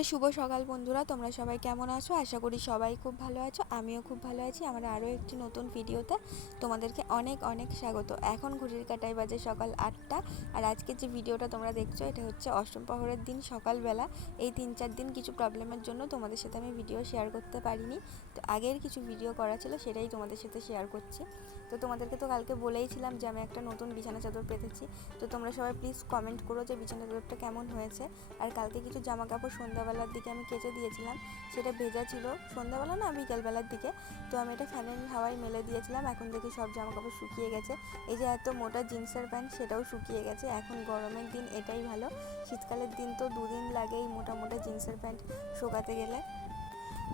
একটা শুভ সকাল বন্ধুরা, তোমরা সবাই কেমন আছো? আশা করি সবাই খুব ভালো আছো। আমিও খুব ভালো আছি। আমার আরও একটি নতুন ভিডিওতে তোমাদেরকে অনেক অনেক স্বাগত। এখন ঘড়ির কাঁটায় বাজে সকাল 8টা। আর আজকে যে ভিডিওটা তোমরা দেখছো এটা হচ্ছে অষ্টম প্রহরের দিন সকালবেলা। এই 3-4 দিন কিছু প্রবলেমের জন্য তোমাদের সাথে আমি ভিডিও শেয়ার করতে পারিনি। তো আগের কিছু ভিডিও করা ছিল সেটাই তোমাদের সাথে শেয়ার করছি। তো তোমাদেরকে তো কালকে বলেইছিলাম যে আমি একটা নতুন বিছানা চাদর পেতেছি। তো তোমরা সবাই প্লিজ কমেন্ট করো যে বিছানা চাদরটা কেমন হয়েছে। আর কালকে কিছু জামা কাপড় সন্ধ্যাবেলার দিকে আমি কেচে দিয়েছিলাম, সেটা ভেজা ছিল। সন্ধ্যাবেলা না, বিকেলবেলার দিকে। তো আমি এটা ফ্যানের হাওয়ায় মেলে দিয়েছিলাম। এখন দেখি সব জামা কাপড় শুকিয়ে গেছে। এই যে এত মোটা জিন্সের প্যান্ট, সেটাও শুকিয়ে গেছে। এখন গরমের দিন এটাই ভালো। শীতকালের দিন তো 2 দিন লাগে এই মোটা মোটা জিন্সের প্যান্ট শুকাতে গেলে।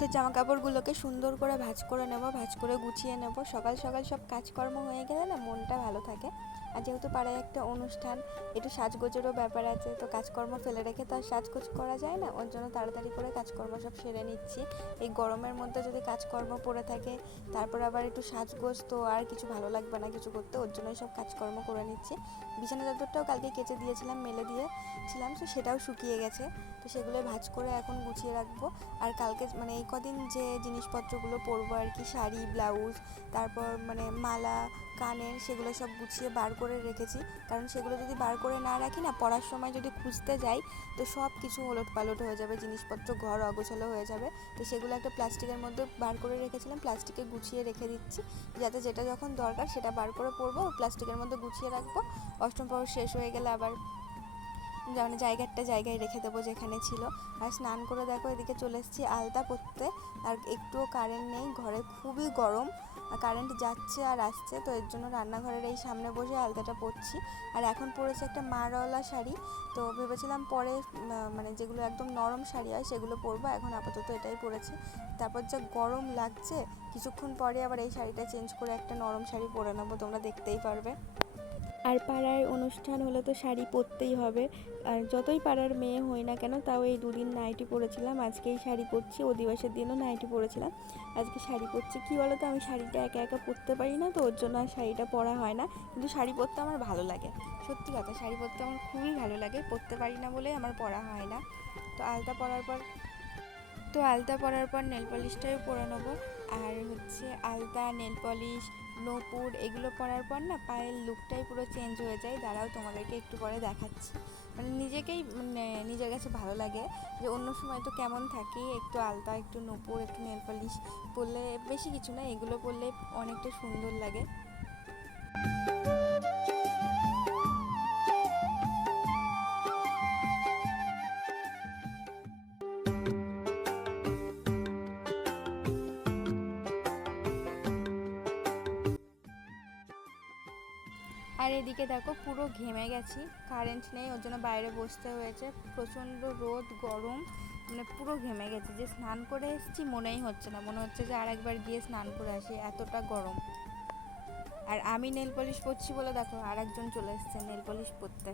তো জামা কাপড়গুলোকে সুন্দর করে ভাঁজ করে নেব, ভাঁজ করে গুছিয়ে নেব। সকাল সকাল সব কাজকর্ম হয়ে গেলে না মনটা ভালো থাকে। আর যেহেতু পাড়ায় একটা অনুষ্ঠান, একটু সাজগোজেরও ব্যাপার আছে। তো কাজকর্ম ফেলে রেখে তো আর সাজগোজ করা যায় না, ওর জন্য তাড়াতাড়ি করে কাজকর্ম সব সেরে নিচ্ছি। এই গরমের মধ্যে যদি কাজকর্ম পড়ে থাকে, তারপর আবার একটু সাজগোজ, তো আর কিছু ভালো লাগবে না কিছু করতে। ওর জন্যই সব কাজকর্ম করে নিচ্ছি। বিছানা চাদরটাও কালকে কেচে দিয়েছিলাম, মেলে দিয়েছিলাম, তো সেটাও শুকিয়ে গেছে। তো সেগুলো ভাঁজ করে এখন গুছিয়ে রাখবো। আর কালকে মানে এই কদিন যে জিনিসপত্রগুলো পরবো আর কি, শাড়ি, ব্লাউজ, তারপর মানে মালা, কানের, সেগুলো সব গুছিয়ে বার করে রেখেছি। কারণ সেগুলো যদি বার করে না রাখি না, পরার সময় যদি খুঁজতে যাই তো সব কিছু ওলট পালট হয়ে যাবে, জিনিসপত্র ঘর অগোছালো হয়ে যাবে। তো সেগুলো একটা প্লাস্টিকের মধ্যে বার করে রেখেছিলাম, প্লাস্টিকে গুছিয়ে রেখে দিচ্ছি, যাতে যেটা যখন দরকার সেটা বার করে পরবো, প্লাস্টিকের মধ্যে গুছিয়ে রাখবো। অষ্টম প্রহর শেষ হয়ে গেলে আবার মানে জায়গায় রেখে দেবো যেখানে ছিল। আর স্নান করে দেখো এদিকে চলে এসেছি আলতা পরতে। আর একটুও কারেন্ট নেই ঘরে, খুবই গরম, কারেন্ট যাচ্ছে আর আসছে। তো এর জন্য রান্নাঘরের এই সামনে বসে আলতাটা পরছি। আর এখন পরেছে একটা মারওয়ালা শাড়ি। তো ভেবেছিলাম পরে মানে যেগুলো একদম নরম শাড়ি হয় সেগুলো পরবো, এখন আপাতত এটাই পরেছি। তারপর যা গরম লাগছে, কিছুক্ষণ পরে আবার এই শাড়িটা চেঞ্জ করে একটা নরম শাড়ি পরে নেবো, তোমরা দেখতেই পারবে। আর পাড়ার অনুষ্ঠান হলে তো শাড়ি পরতেই হবে। আর যতই পাড়ার মেয়ে হই না কেন, তাও এই 2 দিন নাইটি পরেছিলাম, আজকেই শাড়ি পরছি। অধিবাসের দিনও নাইটি পরেছিলাম, আজকে শাড়ি পরছি। কী বলো তো, আমি শাড়িটা একা একা পরতে পারি না, তো ওর জন্য আর শাড়িটা পরা হয় না। কিন্তু শাড়ি পরতে আমার ভালো লাগে, সত্যি কথা, শাড়ি পরতে আমার খুবই ভালো লাগে। পরতে পারি না বলেই আমার পরা হয় না। তো আলতা পরার পর নেল পলিশটাও পরে নেবো। আর হচ্ছে আলতা, নেল পলিশ, নূপুর এগুলো পরার পর না পায়ের লুকটাই পুরো চেঞ্জ হয়ে যায়। দাঁড়াও তোমাদেরকে একটু পরে দেখাচ্ছি। মানে নিজেকেই মানে নিজের কাছে ভালো লাগে যে অন্য সময় তো কেমন থাকি, একটু আলতা, একটু নূপুর, একটু নেল পলিশ পরলে, বেশি কিছু না, এগুলো পরলে অনেকটা সুন্দর লাগে। আর এদিকে দেখো পুরো ঘেমে গেছি, কারেন্ট নেই, ওর জন্য বাইরে বসতে হয়েছে। প্রচণ্ড রোদ, গরম, মানে পুরো ঘেমে গেছি। যে স্নান করে এসেছি মনেই হচ্ছে না, মনে হচ্ছে যে আর একবার গিয়ে স্নান করে আসি, এতটা গরম। আর আমি নেল পলিশ পরছি বলে দেখো আর একজন চলে এসেছে নেল পলিশ পরতে।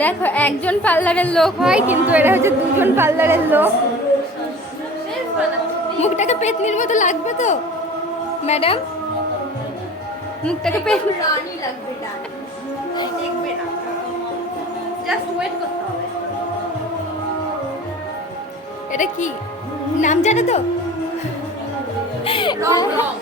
দেখো একজন পার্লারের লোক হয়, কিন্তু এরা হচ্ছে দুজন পার্লারের লোক। মুখটাকে পেতনির মতো লাগবে তো ম্যাডাম? মুখটাকে রানী লাগবে, দেখবে না, জাস্ট ওয়েট করতে হবে। এটা কি নাম জানো তো? রং রং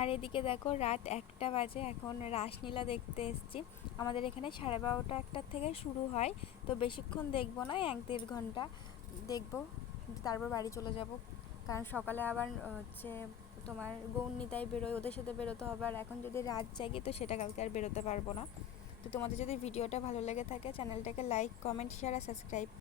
আর এদিকে দেখো রাত 1টা বাজে, এখন রাসলীলা দেখতে এসেছি। আমাদের এখানে 12:30 1টার থেকে শুরু হয়, তো বেশিক্ষণ দেখবো না, 1-1.5 ঘন্টা দেখবো, তারপর বাড়ি চলে যাব। কারণ সকালে আবার হচ্ছে তোমার গৌরনীতায় বেরোয়, ওদের সাথে বেরোতে হবে। আর এখন যদি রাত জাগি তো সেটা কালকে আর বেরোতে পারবো না। তো তোমাদের যদি ভিডিওটা ভালো লেগে থাকে চ্যানেলটাকে লাইক, কমেন্ট, শেয়ার আর সাবস্ক্রাইব